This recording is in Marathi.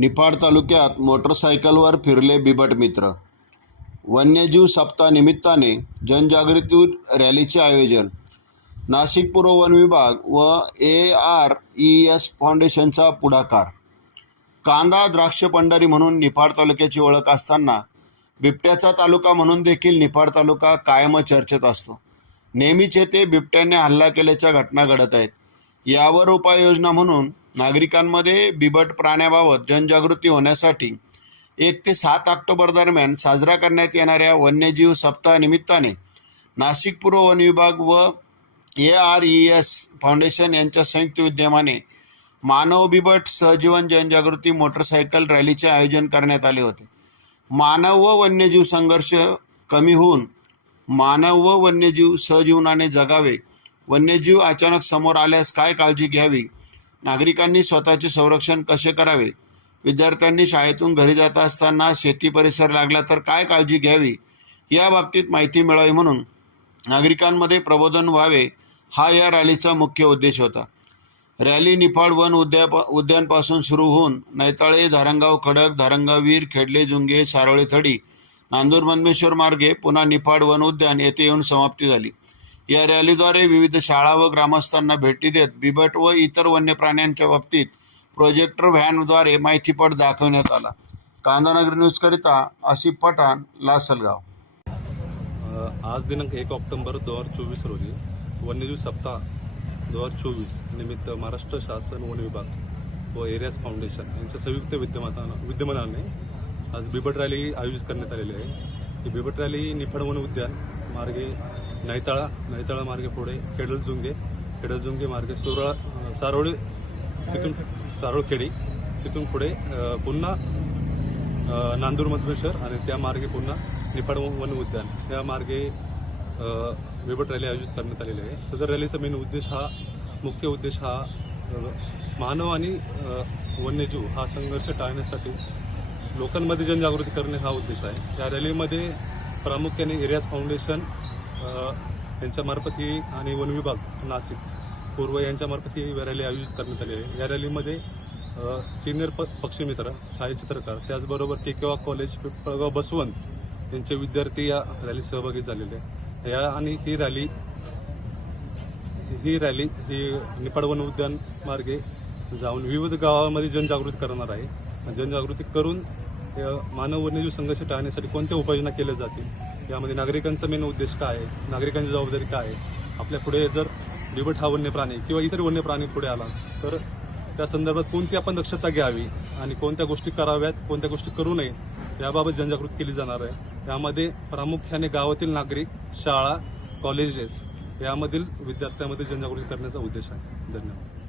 निफाड तालुक्यात मोटरसायकलवर फिरले बिबट मित्र. वन्यजीव सप्ताह निमित्ताने जनजागृती रॅलीचे आयोजन. नाशिक पूर्व वन विभाग व ए आर ई एस फाउंडेशनचा पुढाकार. कांदा द्राक्ष पंढरी म्हणून निफाड तालुक्याची ओळख असताना बिबट्याचा तालुका म्हणून देखील निफाड तालुका कायम चर्चेत असतो. नेहमीच येथे बिबट्याने हल्ला केल्याच्या घटना घडत आहेत. यावर उपाययोजना म्हणून नागरिकांमध्ये बिबट प्राण्याबाबत जनजागृती होण्यासाठी एक ते सात ऑक्टोबर दरम्यान साजरा करण्यात येणाऱ्या वन्यजीव सप्ताहानिमित्ताने नाशिक पूर्व वन विभाग व A R E S foundation यांच्या संयुक्त विद्यमाने मानव बिबट सहजीवन जनजागृती मोटरसायकल रॅलीचे आयोजन करण्यात आले होते. मानव व वन्यजीव संघर्ष कमी होऊन मानव व वन्यजीव सहजीवनाने जगावे. वन्यजीव अचानक समोर आल्यास काय काळजी घ्यावी? नागरिकांनी स्वतःचे संरक्षण कसे करावे? विद्यार्थ्यांनी शाळेतून घरी जात असताना शेती परिसर लागला तर काय काळजी घ्यावी? या बाबतीत माहिती मिळावी म्हणून नागरिकांमध्ये प्रबोधन व्हावे हा या रॅलीचा मुख्य उद्देश होता. रॅली निफाड वन उद्याप उद्यानपासून सुरू होऊन नैताळे धारंगाव खडक धारंगावीर खेडले जुंगे सारोळे थडी नांदूर मनमेश्वर मार्गे पुन्हा निफाड वन उद्यान येथे येऊन समाप्ती झाली. या रॅलीद्वारे विविध शाळा व ग्रामस्थांना भेटी देत बिबट व इतर वन्य प्राण्यांच्या बाबतीत प्रोजेक्टर व्हॅनद्वारे माहितीपट दाखवण्यात आला. कांदानगर न्यूजकरिता आसिफ पठाण लासलगाव. आज दिनांक एक ऑक्टोबर दोन हजार चोवीस रोजी वन्यजीव सप्ताह दोन हजार चोवीस निमित्त महाराष्ट्र शासन वन विभाग व एरियाज फाउंडेशन यांच्या संयुक्त विद्यमान विद्यमानाने आज बिबट रॅली आयोजित करण्यात आलेली आहे. ही बिबट रॅली निफाड वन उद्यान मार्गे नैताळा नैताळा मार्गे पुढे केडलजुंगे केडलजुंगे मार्गे सुरळा सारोळी तिथून सारोळखेडी तिथून पुढे पुन्हा नांदूर मधमेश्वर आणि त्या मार्गे पुन्हा निफाड वन उद्यान. या मार्गे विभट रॅली आयोजित करण्यात आलेली आहे. सदर रॅलीचा मेन उद्देश हा मुख्य उद्देश हा मानव आणि वन्यजीव हा संघर्ष टाळण्यासाठी लोकांमध्ये जनजागृती करणे हा उद्देश आहे. या रॅलीमध्ये प्रामुख्याने एरियाज फाउंडेशन यांच्यामार्फत ही आणि वन विभाग नाशिक पूर्व यांच्यामार्फत ही रॅली आयोजित करण्यात आली आहे. या रॅलीमध्ये सिनियर प पक्षीमित्र छायाचित्रकार त्याचबरोबर केकेवा कॉलेज पिंपळगाव बसवंत यांचे विद्यार्थी या रॅलीत सहभागी झालेले आहे या आणि ही रॅली ही रॅली ही निपाड वन उद्यान मार्गे जाऊन विविध गावामध्ये जनजागृती करणार आहे. जनजागृती करून मानव वन्यजीव संघर्ष टाळण्यासाठी कोणत्या उपाययोजना केल्या जातील? यामध्ये नागरिकांचा मेन उद्देश काय आहे? नागरिकांची जबाबदारी काय आहे? आपल्या पुढे जर बिबट हा वन्य प्राणी किंवा इतर वन्य प्राणी पुढे आला तर त्या संदर्भात कोणती आपण दक्षता घ्यावी आणि कोणत्या गोष्टी कराव्यात कोणत्या गोष्टी करू नये याबाबत जनजागृती केली जाणार आहे. यामध्ये प्रामुख्याने गावातील नागरिक शाळा कॉलेजेस यामधील विद्यार्थ्यांमध्ये जनजागृती करण्याचा उद्देश आहे. धन्यवाद.